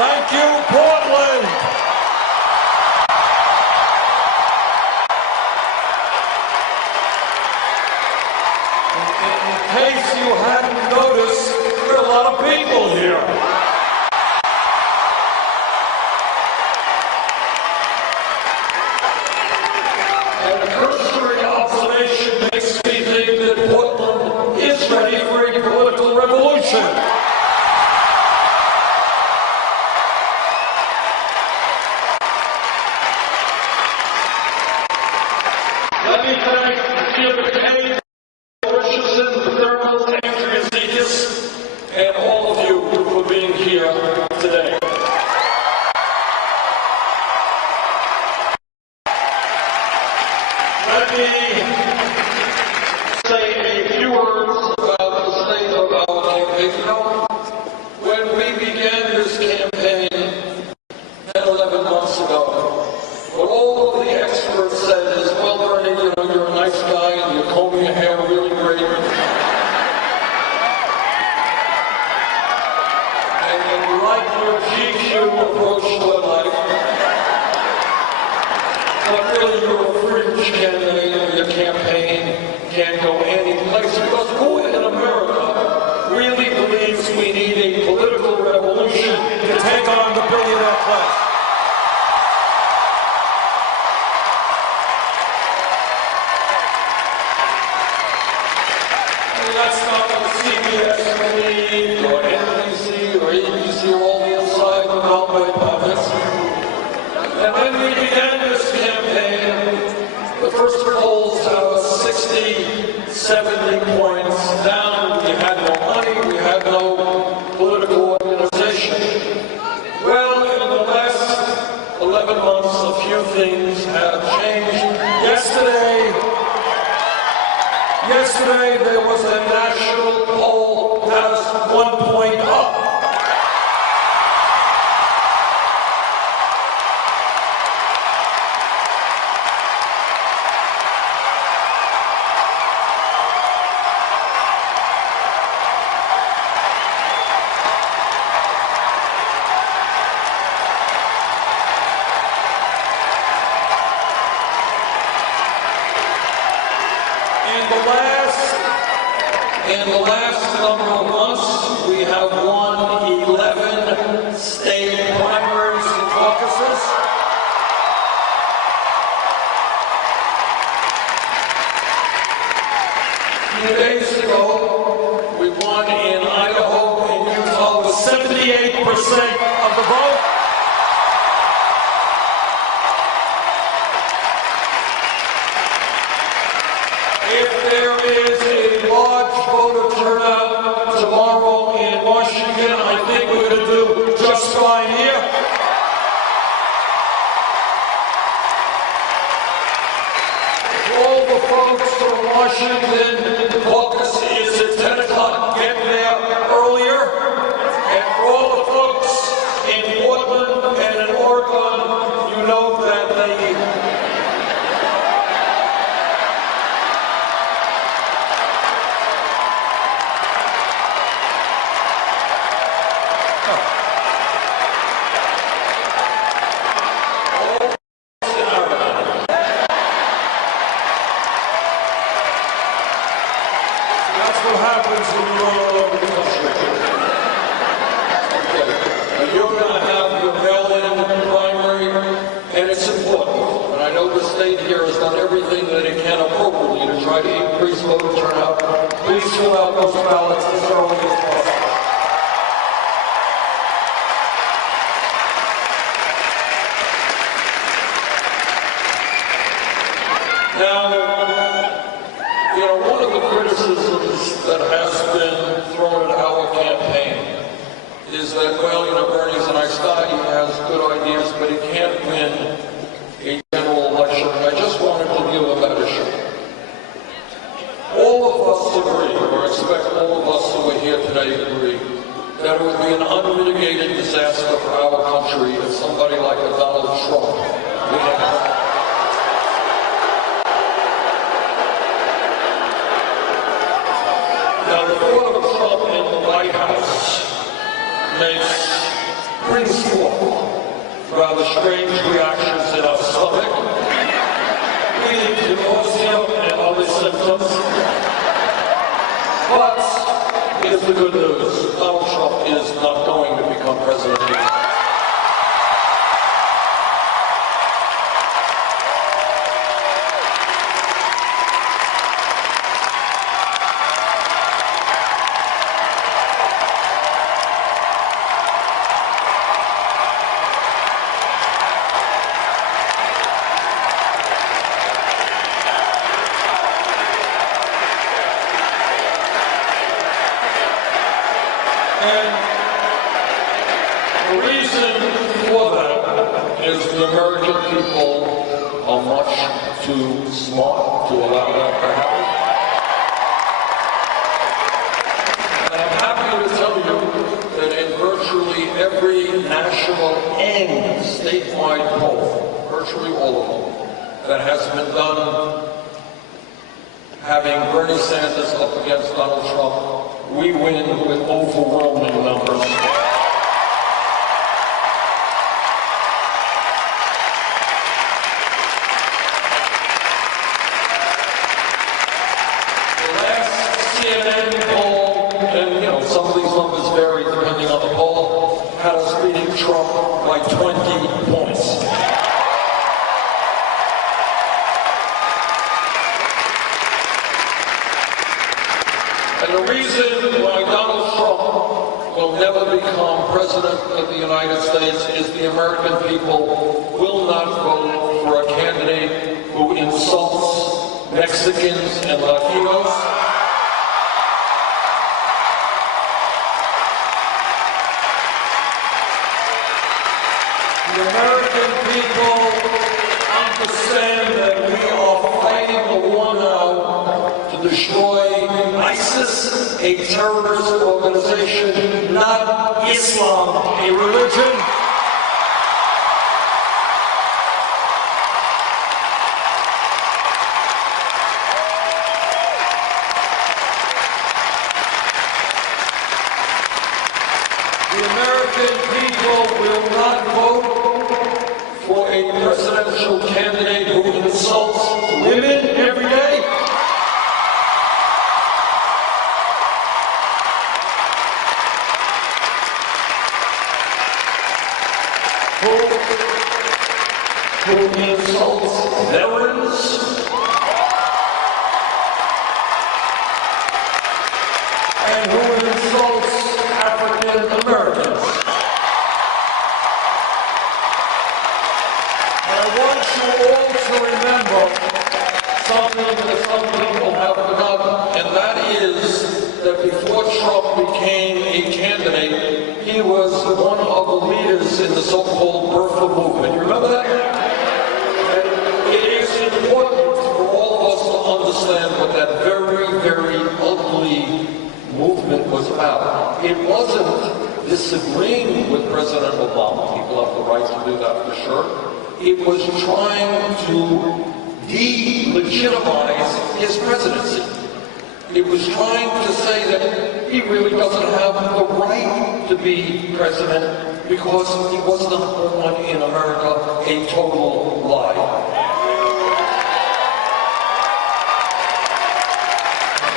Thank you, Portland. In case you hadn't noticed, there are a lot of people here. And a cursory observation makes me think that Portland is ready for a political revolution. Let me thank Jim McKay, Richardson, Thermal, Andrea Zekas, and all of you for being here today. Let me say a few words about the state of our campaign. You know, when we began this campaign 10, 11 months ago, what all of the experts said is, well, Bernie, you know, you're a nice guy and you comb your hair really great. And you like your GQ approach to life. But really, you're a fringe candidate and your campaign can't go any place because who in America really believes we need a political revolution to take on the billionaire class? That's not what CBS or NBC or ABC or all the inside development puppets. And when we began this campaign, the first polls had us 60, 70 points down. We had no money, we had no political organization. Well, in the last 11 months, a few things have changed. Yesterday there was a national poll that was 1 point up. In the last number of months, we have won 11 state primaries and caucuses. A few days ago, we won in Idaho and Utah with 78% of the vote. If there is a large voter turnout tomorrow in Washington, I think we're going to do just fine here. All the folks from Washington, the caucus is at 10 o'clock. Get there earlier. And for all the folks in Portland and in Oregon, you know that that's what happens when you roll all over the country. Okay. You're going to have your mail-in primary, and it's important. And I know the state here has done everything that it can appropriately to try to increase voter turnout. Please fill out those ballots as early as possible. Now, you know, one of the criticisms that has been thrown at our campaign is that, well, you know, Bernie's a nice guy, he has good ideas, but he can't win a general election. I just wanted to deal with that issue. All of us agree, or expect all of us who are here today agree, that it would be an unmitigated disaster for our country if somebody like a Donald Trump would have. Now, the thought of Trump in the White House brings strange reactions in our stomach, leading to nausea and other symptoms. But here's the good news. Donald Trump is not going to become president of the United States. And the reason for that is the American people are much too smart to allow that to happen. And I'm happy to tell you that in virtually every national and statewide poll, virtually all of them, that has been done having Bernie Sanders up against Donald Trump, we win with overwhelming numbers. The last CNN poll, and some of these numbers vary depending on the poll, had us beating Trump by 20 points. And the reason why Donald Trump will never become president of the United States is the American people will not vote for a candidate who insults Mexicans and Latinos. The American people understand that we are fighting a war now to destroy ISIS, a terrorist organization, not Islam, a religion. The American people will not vote for a presidential candidate who insults women every day. Who insults veterans, and who insults African Americans. And I want you all to remember something that some people have forgotten, and that is that before Trump became a candidate, he was one of the leaders in the so-called birther movement. You remember that? And it is important for all of us to understand what that very, very ugly movement was about. It wasn't disagreeing with President Obama. People have the right to do that for sure. It was trying to delegitimize his presidency. It was trying to say that he really doesn't have the right to be president because he was not born in America, a total lie.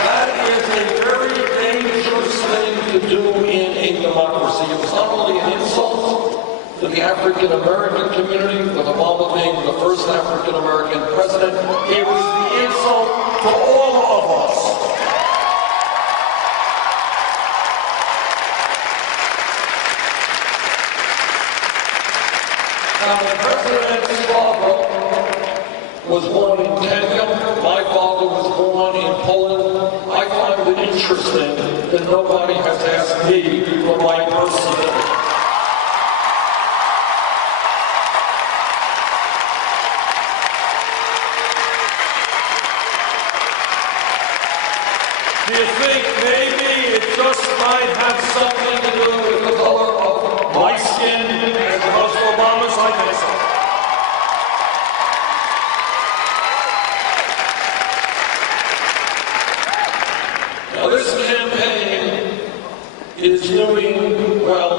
That is a very dangerous thing to do in a democracy. It was not only an insult to the African American community, with Obama being the first African American president, it was the insult to all of us. Now, the president's father was born in Kenya. My father was born in Poland. I find it interesting that nobody has asked me for my birth certificate. Do you think maybe it just might have something to do with the color of my skin as opposed to Obama's? I think so. Now this campaign is doing well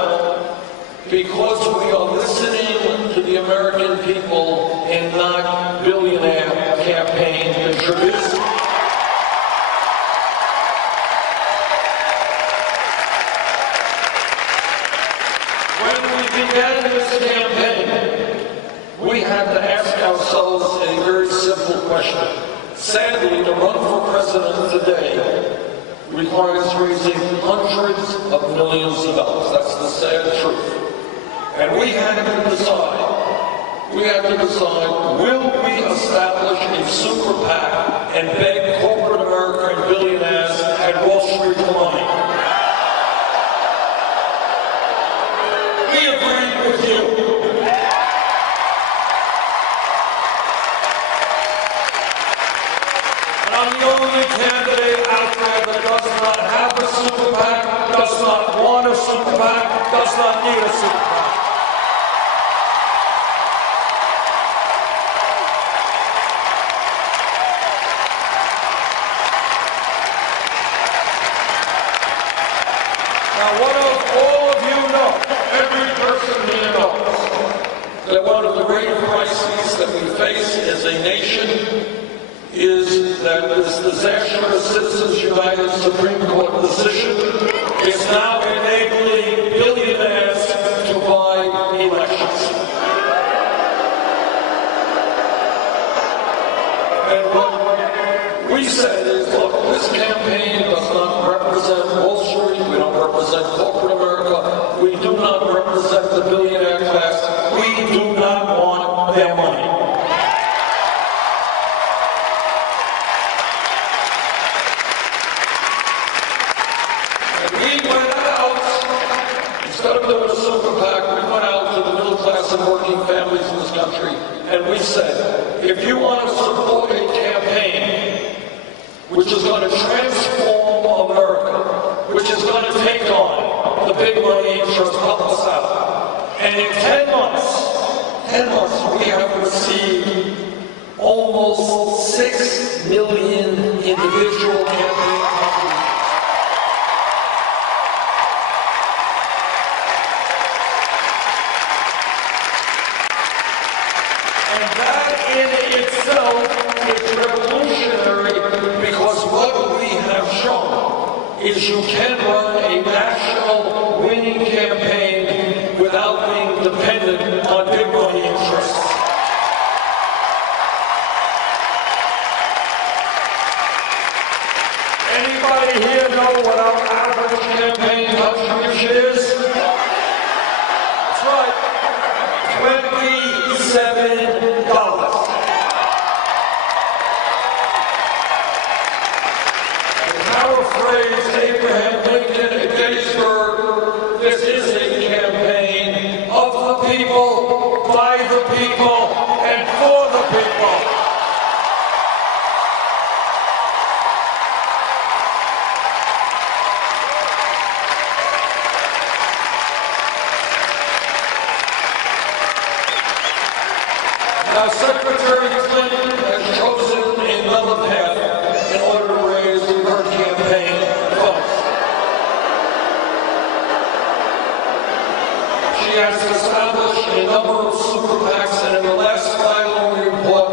because we are listening to the American people and not billionaire campaign contributors. When we began this campaign, we had to ask ourselves a very simple question. Sadly, to run for president today requires raising hundreds of millions of dollars. That's the sad truth. And we had to decide, will we establish a super PAC and beg corporate America and billionaires at Wall Street for money? We agreed with you. I'm the only candidate out there that does not have a super PAC, does not want a super PAC, does not need a super PAC. Now, what of all of you know, every person here knows, that one of the great crises that we face as a nation is that this disastrous Citizens United Supreme Court decision is now enabling billionaires to buy elections. And what we said is, look, this campaign does not represent Wall Street, we don't represent corporate America, we do not represent the billionaire class, we do not want their money. Instead of doing a super PAC, we went out to the middle class and working families in this country, and we said, if you want to support a campaign which is going to transform America, which is going to take on the big money interests, help us out. And in 10 months, we have received almost 6 million individual campaign contributions. And that in itself is revolutionary, because what we have shown is you can run a national winning campaign without being dependent on big money interests. Anybody here know what our average campaign contribution is? That's right, $27. To paraphrase Abraham Lincoln at Gettysburg, this is a campaign of the people, by the people, and for the people. Now, Secretary Clinton has chosen another path in order to raise her campaign funds. She has established a number of super PACs, and in the last filing report,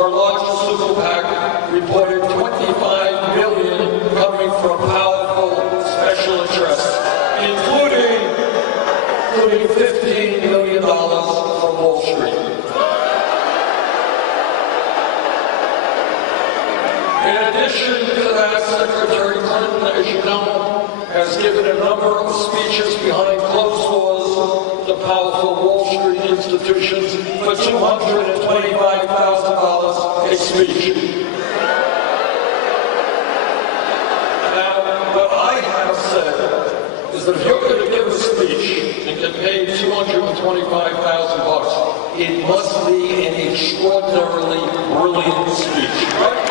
her largest super PAC reported $25 million coming from powerful special interests, including $15 million from Wall Street. In addition to that, Secretary Clinton, as you know, has given a number of speeches behind closed doors to powerful Wall Street institutions for $225,000 a speech. Now, what I have said is that if you're going to give a speech and get paid $225,000, it must be an extraordinarily brilliant speech, right?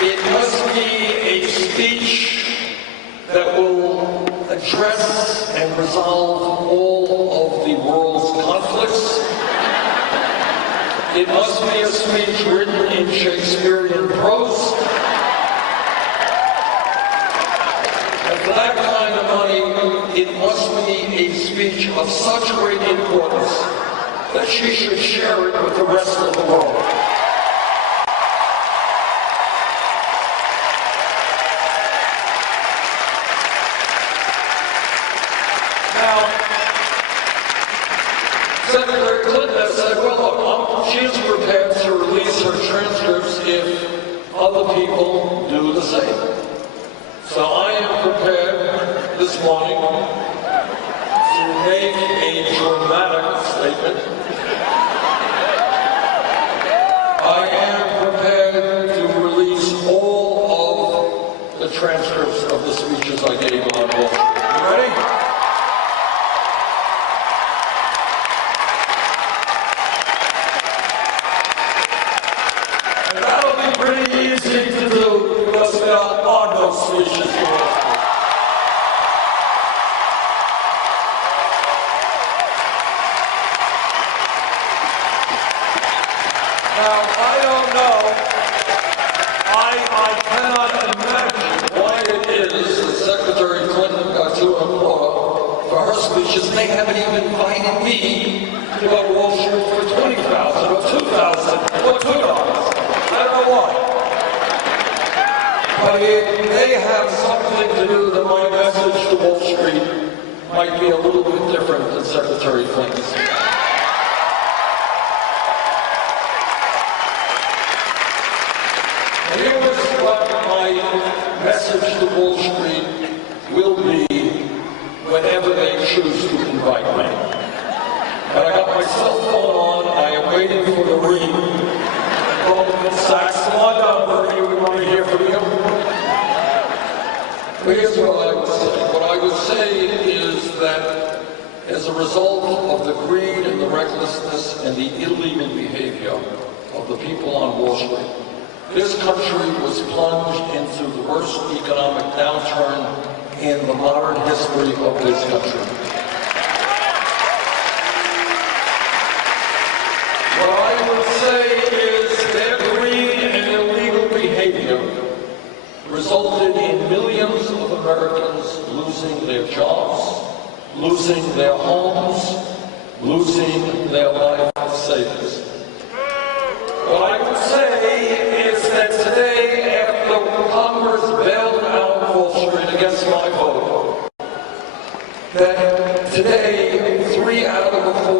It must be a speech that will address and resolve all of the world's conflicts. It must be a speech written in Shakespearean prose. And for that kind of money, it must be a speech speech of such great importance that she should share it with the rest of the world. Now, Senator Clinton has said, well, look, she is prepared to release her transcripts if other people do the same. So I am prepared this morning to make a dramatic statement. I am prepared to release all of the transcripts of the speeches I gave on Wall Street. You ready? And that'll be pretty easy to do because there are no speeches to Wall Street. Now, I don't know, I cannot imagine why it is that Secretary Clinton got too applause for her speeches. They haven't even invited me to go to Wall Street for $20,000 or $2,000 or $2. I don't know why. But it may have something to do that my message to Wall Street might be a little bit different than Secretary Clinton's. Here's what my message to Wall Street will be whenever they choose to invite me. But I got my cell phone on, I am waiting for the ring. Goldman Sachs, come on down, Bernie, we want to hear from you. But here's what I would say. What I would say is that as a result of the greed and the recklessness and the illegal behavior of the people on Wall Street, this country was plunged into the worst economic downturn in the modern history of this country. What I would say is their greed and illegal behavior resulted in millions of Americans losing their jobs, losing their homes, losing their life savings.